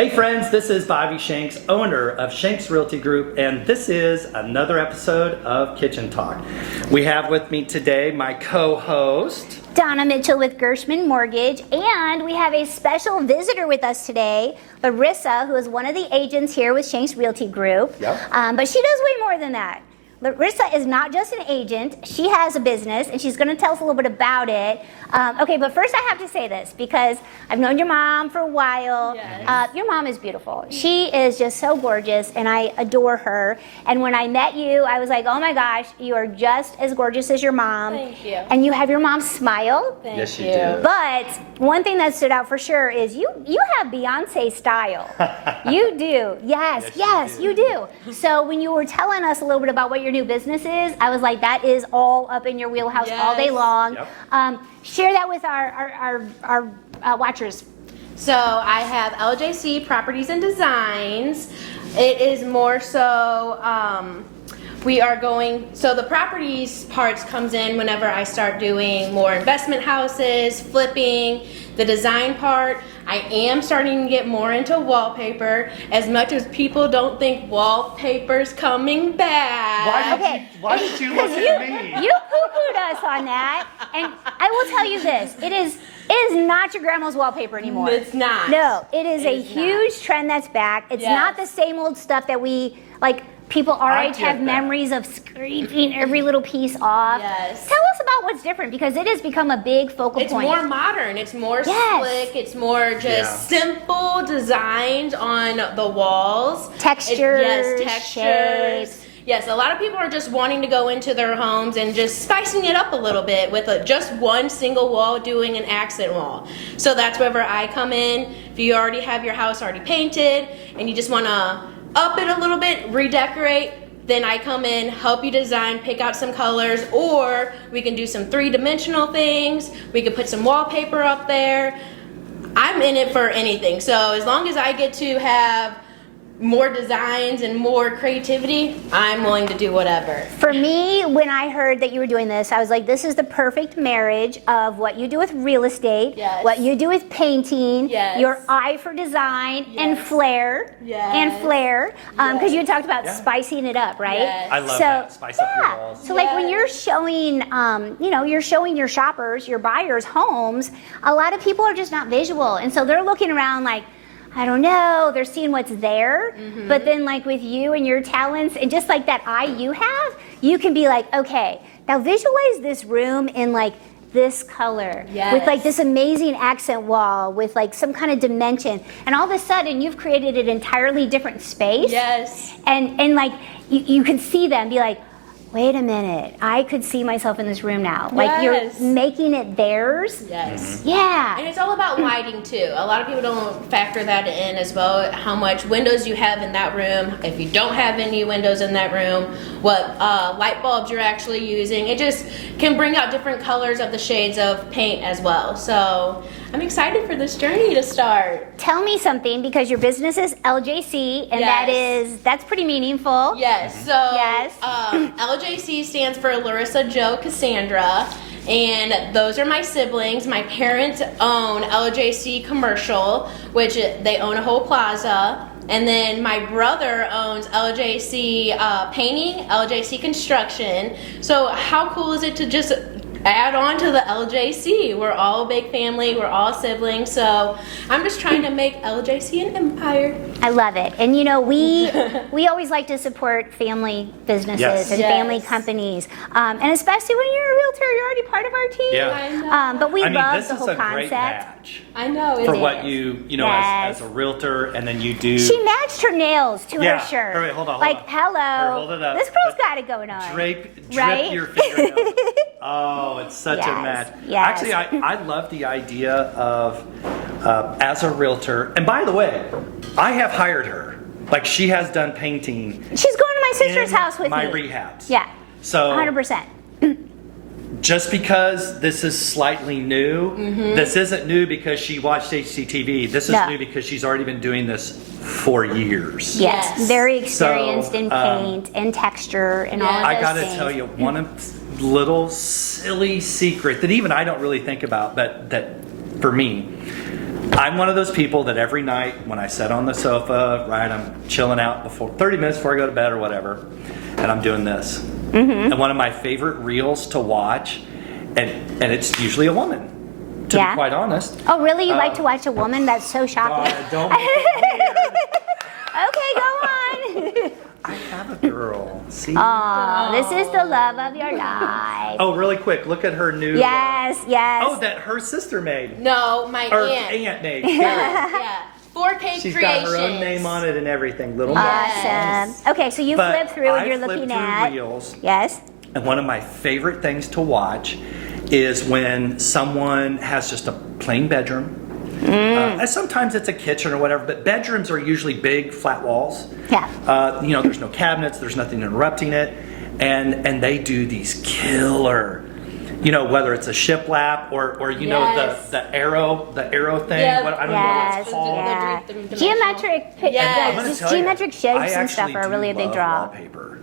Hey friends, this is Bobby Shanks, owner of Shanks Realty Group, and this is another episode of Kitchen Talk. We have with me today my co-host, Donna Mitchell with Gershman Mortgage, and we have a special visitor with us today, Larissa, who is one of the agents here with Shanks Realty Group. Yep. But she does way more than that. Larissa is not just an agent, she has a business, and she's gonna tell us a little bit about it. Okay, but first I have to say this, because I've known your mom for a while. Yes. Your mom is beautiful. She is just so gorgeous, and I adore her. And when I met you, I was like, oh my gosh, you are just as gorgeous as your mom. Thank you. And you have your mom's smile. Thank Yes, you you. do. But one thing that stood out for sure is you have Beyonce style. You do. Yes, you do. So when you were telling us a little bit about what your new business is, I was like, that is all up in your wheelhouse all day Yes. long. Yep. Share that with our watchers. So I have LJC Properties and Designs. It is more so, we are going, so the properties parts comes in whenever I start doing more investment houses, flipping. The design part, I am starting to get more into wallpaper. As much as people don't think wallpaper's coming back. Why did you look at me? You poo-pooed us on that, and I will tell you this: it is not your grandma's wallpaper anymore. It's not. No, it is a It is huge trend that's back. It's not the Yes. same old stuff that we like. People our I age get have that. memories of scraping every little piece off. Yes. Tell us about what's different, because it has become a big focal It's point. more modern. It's more Yes. slick. It's more just simple designs on the walls. Textures, Yes, textures. shapes. Yes, a lot of people are just wanting to go into their homes and just spicing it up a little bit with just one single wall, doing an accent wall. So that's wherever I come in. If you already have your house already painted and you just want to up it a little bit, redecorate, then I come in, help you design, pick out some colors, or we can do some three-dimensional things. We could put some wallpaper up there. I'm in it for anything. So as long as I get to have more designs and more creativity, I'm willing to do whatever. For me, when I heard that you were doing this, I was like, this is the perfect marriage of what you do with real estate, Yes. what you do with painting, Yes. your eye for design, and Yes. flair, Yes. because you had talked about Yeah. spicing it up, right? Yes. I love that. Spice up your walls. So like when Yes. you're showing, you're showing your shoppers, your buyers homes, a lot of people are just not visual. And so they're looking around like, I don't know, they're seeing what's there. Mm-hmm. But then like with you and your talents and just like that eye you have, you can be like, okay, now visualize this room in like this color with like Yes. this amazing accent wall with like some kind of dimension. And all of a sudden you've created an entirely different space. Yes. And like you can see them be like, wait a minute, I could see myself in this room now. Like Yes. you're making it theirs. Yes. Yeah. And it's all about lighting too. A lot of people don't factor that in as well, how much windows you have in that room. If you don't have any windows in that room, what light bulbs you're actually using. It just can bring out different colors of the shades of paint as well. So I'm excited for this journey to start. Tell me something, because your business is LJC, and Yes. that's pretty meaningful. Yes, so Yes. LJC stands for Larissa, Joe, Cassandra, and those are my siblings. My parents own LJC Commercial, which they own a whole plaza. And then my brother owns LJC Painting, LJC Construction. So how cool is it to just add on to the LJC? We're all a big family, we're all siblings, so I'm just trying to make LJC an empire. I love it. And we always like to support family businesses Yes. and Yes. family companies. And especially when you're a realtor, you're already part of our team. Yeah. I know. But we I mean, love this the is whole a great concept. match I know it for is. what you know, Yes. as a realtor, and then you do. She matched her nails to Yeah. her shirt. Wait, hold on, hold like, on. hello. Here, hold it up. This girl's But got it going on. drip Right? your fingernails. Oh, it's such a Yes, match. yes. Actually, I love the idea of, as a realtor, and by the way, I have hired her. Like, she has done painting She's going to my sister's in house with my me. rehabs. Yeah. So 100%. just because this is slightly new, this isn't new because she watched HCTV. This is No. new because she's already been doing this for years. Yes. Yes. Very experienced So, in paint and texture and all Yes. of those I gotta things. tell you, one of little silly secret that even I don't really think about, but that for me, I'm one of those people that every night when I sit on the sofa, right, I'm chilling out before 30 minutes before I go to bed or whatever, and I'm doing this. And one of my favorite reels to watch, and it's usually a woman, to be quite honest. Oh, really? You like to watch a woman? That's so shocking. Don't make it weird. Okay, go on. I have a girl. See? Oh, this is the love of your life. Oh, really quick, look at her new. Yes. Oh, that her sister made. No, my Or aunt. made. Yeah. 4K She's Creations. got her own name on it and everything. Little Awesome. Okay, so you But flip through and I you're flip looking through at. reels. Yes. And one of my favorite things to watch is when someone has just a plain bedroom. And sometimes it's a kitchen or whatever, but bedrooms are usually big, flat walls. Yeah. There's no cabinets, there's nothing interrupting it, and they do these killer, whether it's a shiplap or Yes. the arrow thing. Yep. I don't know what it's called. Yeah. The Geometric, Yes. I'm gonna just tell you, geometric I shapes and stuff actually are do really a big love draw. Wallpaper.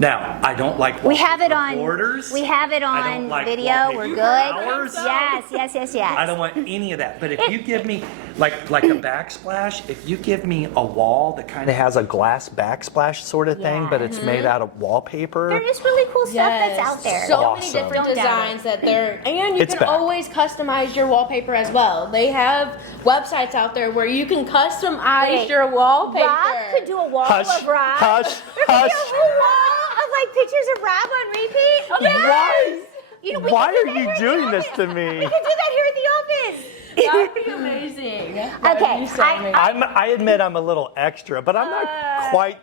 Now, I don't like We have it wallpaper on. borders. We have it I don't on like video. wallpaper We're good. flowers. Yes. I don't want any of that. But if you give me like a backsplash, if you give me a wall that kind of has a glass backsplash sort of thing, but it's made out of wallpaper. There is really cool stuff that's out there. So Awesome. many different Don't doubt designs that they're, and you It's can back. always customize your wallpaper as well. They have websites out there where you can customize Wait, your wallpaper. Rob could do a wall Hush, of Rob. hush, There could be hush. a whole wall of like pictures of Rob on repeat. Oh, Why? we Why can do are that you here in the doing this office. to me? We can do that here at the office. That would be amazing. That would Okay, be so amazing. I admit I'm a little extra, but I'm not quite.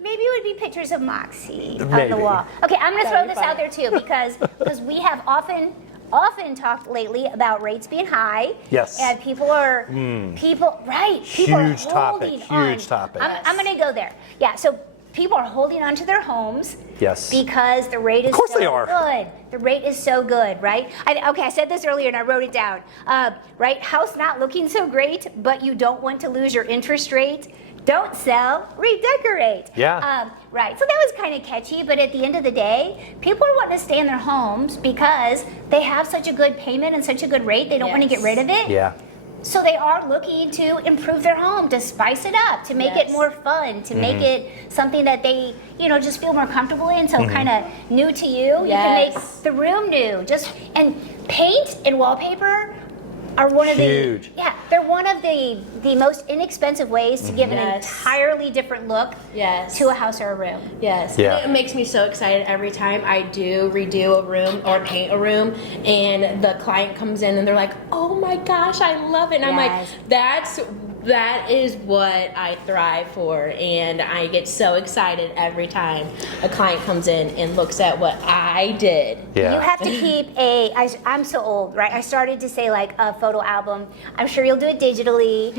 Maybe it would be pictures of Moxie on Maybe. the wall. Okay, I'm going to That'd throw be this fun. out there too because we have often talked lately about rates being high. Yes. And people are people are Huge topic, holding on. huge topic. I'm going to go there. Yeah. So people are holding on to their homes. Yes. Because the rate is course so they are. good. The rate is so good, right? I said this earlier and I wrote it down. Right? House not looking so great, but you don't want to lose your interest rate. Don't sell, redecorate. Yeah. Right. So that was kind of catchy, but at the end of the day, people are wanting to stay in their homes because they have such a good payment and such a good rate. They don't want to get rid of it. Yeah. So they are looking to improve their home, to spice it up, to make it Yes. more fun, to make it something that they, just feel more comfortable in. So kind of new to you. You can make Yes. the room new. And paint and wallpaper are one of Huge. they're one of the most inexpensive ways to give an Yes. entirely different look Yes. to a house or a room. Yes. Yeah. It makes me so excited every time I do redo a room or paint a room and the client comes in and they're like, "Oh my gosh, I love it." And I'm Yes. like, that is what I thrive for, and I get so excited every time a client comes in and looks at what I did. Yeah. You have to keep I'm so old, right? I started to say like a photo album. I'm sure you'll do it digitally,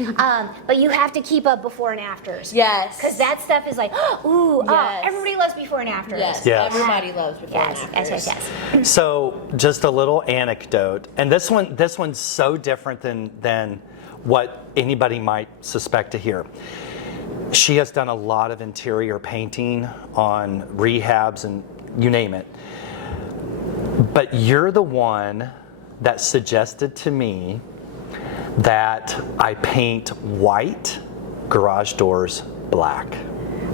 but you have to keep up before and afters. Yes. Because that stuff is like, Yes. everybody loves before and afters. Yes. Yes. Everybody loves before Yes, and yes, afters. yes. So, just a little anecdote, and this one's so different than what anybody might suspect to hear. She has done a lot of interior painting on rehabs and you name it. But you're the one that suggested to me that I paint white garage doors black.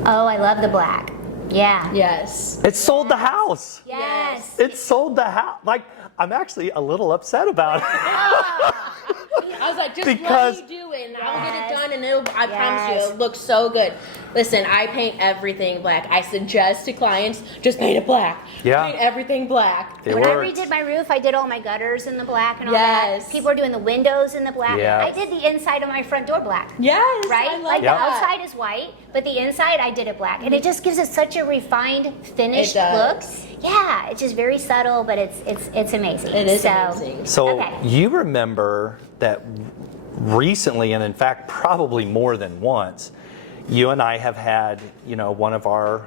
Oh, I love the black. Yeah. Yes. It sold the house. Yes. It sold the house. Like, I'm actually a little upset about it. I was like, just Because- let me do it, and I'll Yes. get it done, and I promise you, Yes. it'll look so good. Listen, I paint everything black. I suggest to clients, just paint it black. Yeah. Paint everything black. It When I worked. redid my roof, I did all my gutters in the black and all Yes. that. People are doing the windows in the black. Yes. I did the inside of my front door black. Yes, Right? I love Like Yeah. the outside is white, but the inside I did it black. And it just gives it such a refined, finished It look. does. Yeah, it's just very subtle, but it's amazing. It is So, amazing. So Okay. you remember that recently, and in fact, probably more than once, you and I have had, one of our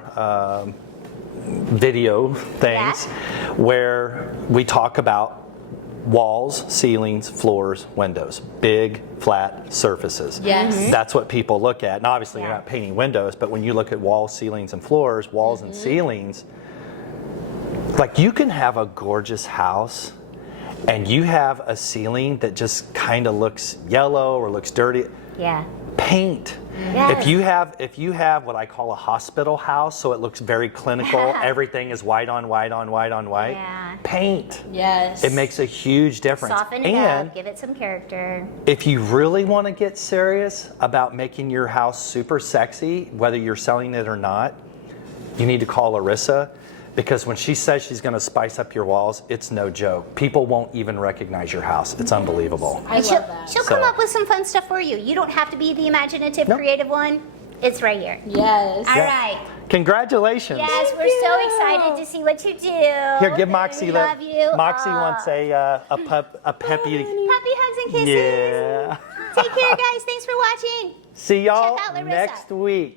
video things where we talk about walls, ceilings, floors, windows, big flat surfaces. Yes. Mhm. That's what people look at. And obviously you're Yeah. not painting windows, but when you look at walls, ceilings, and floors, walls and ceilings, like you can have a gorgeous house and you have a ceiling that just kind of looks yellow or looks dirty, Yeah. paint. Yes. If you have what I call a hospital house, so it looks very clinical, everything is white on white on white on white, Yeah. paint. Yes. It makes a huge difference. Soften it and up, give it some character. if you really want to get serious about making your house super sexy, whether you're selling it or not, you need to call Larissa, because when she says she's going to spice up your walls, it's no joke. People won't even recognize your house. It's unbelievable. I And she'll, love that. she'll So- come up with some fun stuff for you. You don't have to be the imaginative, Nope. creative one. It's right here. Yes. All right. Congratulations. Yes, we're so excited to see what you do. Here, give Moxie We that. love you. Moxie wants a peppy. Puppy hugs and kisses. Yeah. Take care, guys. Thanks for watching. See y'all Check out Larissa. next week.